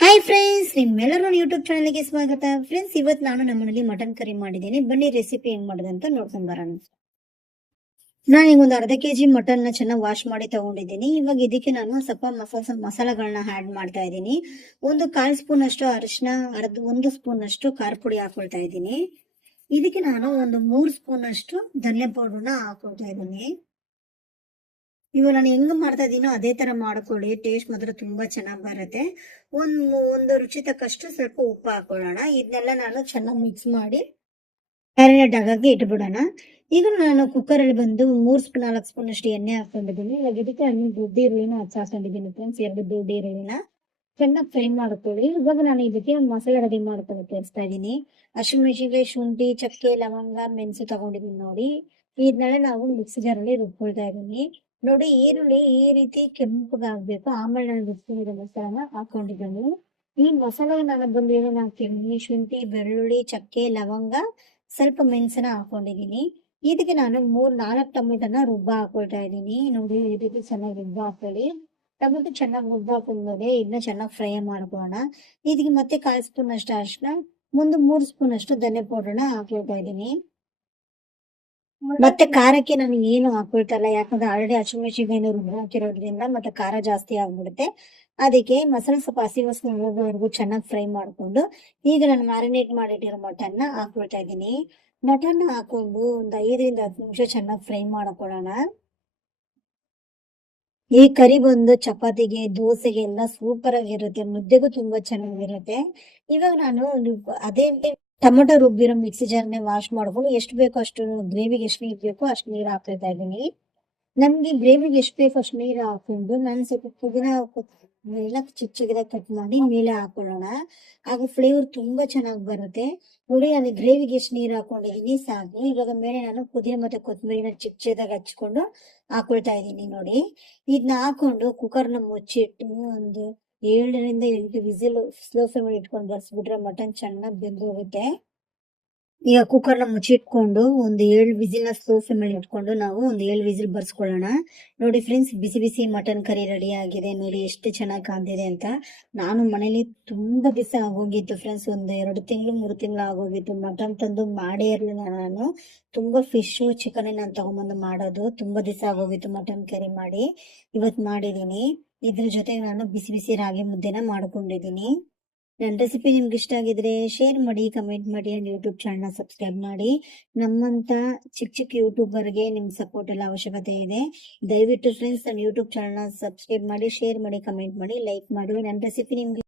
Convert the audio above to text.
Hi friends, ನಿಮ್ಮೆಲ್ಲರೂ YouTube ಚಾನಲ್ಗೆ ಸ್ವಾಗತ. Friends, ಇವತ್ತು ನಾನು ನಮ್ಮನೇಲಿ ಮಟನ್ ಕರಿ ಮಾಡಿದ್ದೀನಿ. ಬನ್ನಿ ರೆಸಿಪಿ ಹೆಂಗ್ ಮಾಡೋದು ಅಂತ ನೋಡ್ಕೊಂಡ್ ಬರೋಣ. ನಾನು ಈಗ ಒಂದು ಅರ್ಧ ಕೆಜಿ ಮಟನ್ ನ ಚೆನ್ನಾಗಿ ವಾಶ್ ಮಾಡಿ ತಗೊಂಡಿದ್ದೀನಿ. ಇವಾಗ ಇದಕ್ಕೆ ನಾನು ಸ್ವಲ್ಪ ಮಸಾಲೆಗಳನ್ನ ಆಡ್ ಮಾಡ್ತಾ ಇದ್ದೀನಿ. ಒಂದು 1/4 ಸ್ಪೂನ್ ಅಷ್ಟು ಅರಿಶಿನ, 1 ಸ್ಪೂನ್ ಅಷ್ಟು ಖಾರ ಪುಡಿ ಹಾಕೊಳ್ತಾ ಇದ್ದೀನಿ. ಇದಕ್ಕೆ ನಾನು ಒಂದು 3 ಸ್ಪೂನ್ ಅಷ್ಟು ಧನಿಯಾ ಪೌಡರ್ನ ಹಾಕೊಳ್ತಾ ಇದ್ದೀನಿ. ಇವಾಗ ನಾನು ಹೆಂಗ್ ಮಾಡ್ತಾ ಇದೀನೋ ಅದೇ ತರ ಮಾಡ್ಕೊಳ್ಳಿ. ಟೇಸ್ಟ್ ಮಾತ್ರ ತುಂಬಾ ಚೆನ್ನಾಗಿ ಬರುತ್ತೆ. ಒಂದು ರುಚಿ ತಕ್ಕಷ್ಟು ಸ್ವಲ್ಪ ಉಪ್ಪು ಹಾಕೊಳ್ಳೋಣ. ಇದನ್ನೆಲ್ಲ ನಾನು ಚೆನ್ನಾಗಿ ಮಿಕ್ಸ್ ಮಾಡಿ ಮ್ಯಾರಿನೇಟ್ ಆಗಾಗೆ ಇಟ್ಬಿಡೋಣ. ಈಗ ನಾನು ಕುಕ್ಕರ್ ಅಲ್ಲಿ ಬಂದು 4 ಸ್ಪೂನ್ ಅಷ್ಟು ಎಣ್ಣೆ ಹಾಕೊಂಡಿದ್ದೀನಿ. ಇವಾಗ ಇದಕ್ಕೆ ದೊಡ್ಡ ಈರುಳ್ಳಿನ ಹಾಕೊಂಡಿದ್ದೀನಿ ಫ್ರೆಂಡ್ಸ್. 2 ದೊಡ್ಡ ಈರುಳ್ಳಿನ ಚೆನ್ನಾಗಿ ಫ್ರೈ ಮಾಡ್ಕೊಳ್ಳಿ. ಇವಾಗ ನಾನು ಇದಕ್ಕೆ ಮಸಾಲೆ ರೆಡಿ ಮಾಡ್ಕೊಂಡು ತೋರಿಸ್ತಾ ಇದ್ದೀನಿ. ಹಸಿಮೆಣಸಿನಕಾಯಿ, ಶುಂಠಿ, ಚಕ್ಕೆ, ಲವಂಗ, ಮೆಣಸು ತಗೊಂಡಿದ್ದೀನಿ ನೋಡಿ. ಇದನ್ನೆಲ್ಲ ನಾವು ಮಿಕ್ಸಿ ಜಾರಲ್ಲಿ ರುಬ್ಕೊಳ್ತಾ ಇದ್ದೀನಿ. ನೋಡಿ, ಈರುಳ್ಳಿ ಈ ರೀತಿ ಕೆಂಪಗಾಗ್ಬೇಕು. ಆಮೇಲೆ ನಾನು ರುಬ್ಕೊಂಡಿರೋ ಮಸಾಲಾನ ಹಾಕೊಂಡಿದ್ದೀನಿ. ಈ ಮಸಾಲೆ ನಾನು ಬಂದು ಏನೇನು ಹಾಕ್ತೀನಿ: ಶುಂಠಿ, ಬೆಳ್ಳುಳ್ಳಿ, ಚಕ್ಕೆ, ಲವಂಗ, ಸ್ವಲ್ಪ ಮೆಣಸನ್ನ ಹಾಕೊಂಡಿದ್ದೀನಿ. ಇದಕ್ಕೆ ನಾನು 4 ಟೊಮೆಟೊನ ಹಾಕೊಳ್ತಾ ಇದ್ದೀನಿ. ನೋಡಿ, ಇದಕ್ಕೆ ಚೆನ್ನಾಗಿ ರುಬ್ಬ ಹಾಕೊಳ್ಳಿ. ಟೊಮೆಟೊ ಚೆನ್ನಾಗಿ ರುಬ್ಬ ಹಾಕೊಂಡ್ಮೇಲೆ ಇದನ್ನ ಚೆನ್ನಾಗಿ ಫ್ರೈ ಮಾಡ್ಕೊಳ್ಳೋಣ. ಇದಕ್ಕೆ ಮತ್ತೆ 1/4 ಸ್ಪೂನ್ ಅಷ್ಟು ಅರಿಶಿನ, 3 ಸ್ಪೂನ್ ಅಷ್ಟು ಧನಿಯಾ ಪೌಡರ್ನ ಹಾಕೊಳ್ತಾ ಇದ್ದೀನಿ. ಮತ್ತೆ ಖಾರಕ್ಕೆ ನಾನು ಏನು ಹಾಕೊಳ್ತಾ ಇಲ್ಲ, ಯಾಕಂದ್ರೆ ಆಲ್ರೆಡಿ ಹಸಿಮೆಣಸಿನಕಾಯಿನ ರುಬ್ಬ ಹಾಕಿರೋದ್ರಿಂದ ಮತ್ತೆ ಖಾರ ಜಾಸ್ತಿ ಆಗ್ಬಿಡುತ್ತೆ. ಅದಕ್ಕೆ ಮಸಾಲೆ ಸ್ವಲ್ಪ ಹಸಿ ವಾಸನೆ ಹೋಗೋವರೆಗೂ ಚೆನ್ನಾಗಿ ಫ್ರೈ ಮಾಡ್ಕೊಂಡು ಈಗ ನಾನು ಮ್ಯಾರಿನೇಟ್ ಮಾಡಿಟ್ಟಿರೋ ಮಟನ್ನ ಹಾಕೊಳ್ತಾ ಇದ್ದೀನಿ. ಮಟನ್ ಹಾಕೊಂಡು ಒಂದು 5ರಿಂದ 10 ನಿಮಿಷ ಚೆನ್ನಾಗಿ ಫ್ರೈ ಮಾಡ್ಕೊಳ್ಳೋಣ. ಈ ಕರಿ ಬಂದು ಚಪಾತಿಗೆ, ದೋಸೆಗೆ ಎಲ್ಲ ಸೂಪರ್ ಆಗಿರುತ್ತೆ. ಮುದ್ದೆಗೂ ತುಂಬಾ ಚೆನ್ನಾಗಿರುತ್ತೆ. ಇವಾಗ ನಾನು ಅದೇ ಟೊಮೆಟೊ ರುಬ್ಬಿರೋ ಮಿಕ್ಸಿ ಜಾರ್ನೆ ವಾಶ್ ಮಾಡ್ಕೊಂಡು ಎಷ್ಟು ಬೇಕೋ ಅಷ್ಟು ಗ್ರೇವಿಗೆ ಎಷ್ಟು ನೀರು ಬೇಕೋ ಅಷ್ಟು ನೀರು ಹಾಕ್ತಾ ಇದ್ದೀನಿ. ನಮ್ಗೆ ಗ್ರೇವಿಗೆ ಎಷ್ಟು ಬೇಕೋ ಅಷ್ಟು ನೀರು ಹಾಕೊಂಡು ನಾನು ಸ್ವಲ್ಪ ಪುದೀನ ಎಲ್ಲ ಚಿಕ್ಕ ಚಿಕ್ಕದಾಗಿ ಕಟ್ ಮಾಡಿ ಮೇಲೆ ಹಾಕೊಳ್ಳೋಣ. ಆಗ ಫ್ಲೇವರ್ ತುಂಬಾ ಚೆನ್ನಾಗಿ ಬರುತ್ತೆ. ನೋಡಿ, ನಾನು ಗ್ರೇವಿಗೆ ಎಷ್ಟು ನೀರು ಹಾಕೊಂಡಿದೀನಿ ಸಾಕು. ಇವಾಗ ಮೇಲೆ ನಾನು ಪುದೀನ ಮತ್ತೆ ಕೊತ್ತಂಬರಿನ ಚಿಕ್ಕ ಚಿಕ್ಕದಾಗಿ ಹಚ್ಕೊಂಡು ಹಾಕೊಳ್ತಾ ಇದ್ದೀನಿ. ನೋಡಿ, ಇದನ್ನ ಹಾಕೊಂಡು ಕುಕ್ಕರ್ನ ಮುಚ್ಚಿಟ್ಟು ಒಂದು 7ರಿಂದ 8 ವಿಸಿಲ್ ಸ್ಲೋ ಫ್ಲೇಮ್ ಇಟ್ಕೊಂಡು ಬರ್ಸ್ಬಿಟ್ರೆ ಮಟನ್ ಚೆನ್ನಾಗಿ ಬೆಂದು ಹೋಗುತ್ತೆ. ಈಗ ಕುಕ್ಕರ್ನ ಮುಚ್ಚಿಟ್ಕೊಂಡು ಒಂದು 7 ವಿಸಿಲ್ನ ಸ್ಲೋ ಫ್ಲೇಮ್ ಅಲ್ಲಿ ಇಟ್ಕೊಂಡು ನಾವು ಒಂದು 7 ವಿಸಿಲ್ ಬರ್ಸ್ಕೊಳ್ಳೋಣ. ನೋಡಿ ಫ್ರೆಂಡ್ಸ್, ಬಿಸಿ ಬಿಸಿ ಮಟನ್ ಕರಿ ರೆಡಿ ಆಗಿದೆ. ನೋಡಿ ಎಷ್ಟು ಚೆನ್ನಾಗಿ ಕಾಣ್ತಿದೆ ಅಂತ. ನಾನು ಮನೇಲಿ ತುಂಬಾ ದಿವಸ ಆಗೋಗಿತ್ತು ಫ್ರೆಂಡ್ಸ್, ಒಂದು 2 ತಿಂಗಳು 3 ತಿಂಗಳು ಆಗೋಗಿತ್ತು. ಮಟನ್ ತಂದು ಮಾಡೇ ಇರಲಿಲ್ಲ ನಾನು. ತುಂಬಾ ಫಿಶ್ ಚಿಕನ್ ನಾನು ತಗೊಂಬಂದು ಮಾಡೋದು. ತುಂಬಾ ದಿವಸ ಆಗೋಗಿತ್ತು ಮಟನ್ ಕರಿ ಮಾಡಿ. ಇವತ್ತು ಮಾಡಿದೀನಿ. ಇದ್ರ ಜೊತೆ ನಾನು ಬಿಸಿ ಬಿಸಿ ರಾಗಿ ಮುದ್ದೆನ ಮಾಡ್ಕೊಂಡಿದ್ದೀನಿ. ನನ್ನ ರೆಸಿಪಿ ನಿಮ್ಗೆ ಇಷ್ಟ ಆಗಿದ್ರೆ ಶೇರ್ ಮಾಡಿ, ಕಮೆಂಟ್ ಮಾಡಿ, ನನ್ನ ಯೂಟ್ಯೂಬ್ ಚಾನಲ್ ಸಬ್ಸ್ಕ್ರೈಬ್ ಮಾಡಿ. ನಮ್ಮಂತ ಚಿಕ್ಕ ಚಿಕ್ಕ ಯೂಟ್ಯೂಬರ್ಗೆ ನಿಮ್ ಸಪೋರ್ಟ್ ಎಲ್ಲ ಅವಶ್ಯಕತೆ ಇದೆ. ದಯವಿಟ್ಟು ಫ್ರೆಂಡ್ಸ್ ನನ್ನ ಯೂಟ್ಯೂಬ್ ಚಾನಲ್ ಸಬ್ಸ್ಕ್ರೈಬ್ ಮಾಡಿ, ಶೇರ್ ಮಾಡಿ, ಕಮೆಂಟ್ ಮಾಡಿ, ಲೈಕ್ ಮಾಡಿ. ನನ್ನ ರೆಸಿಪಿ ನಿಮ್ಗೆ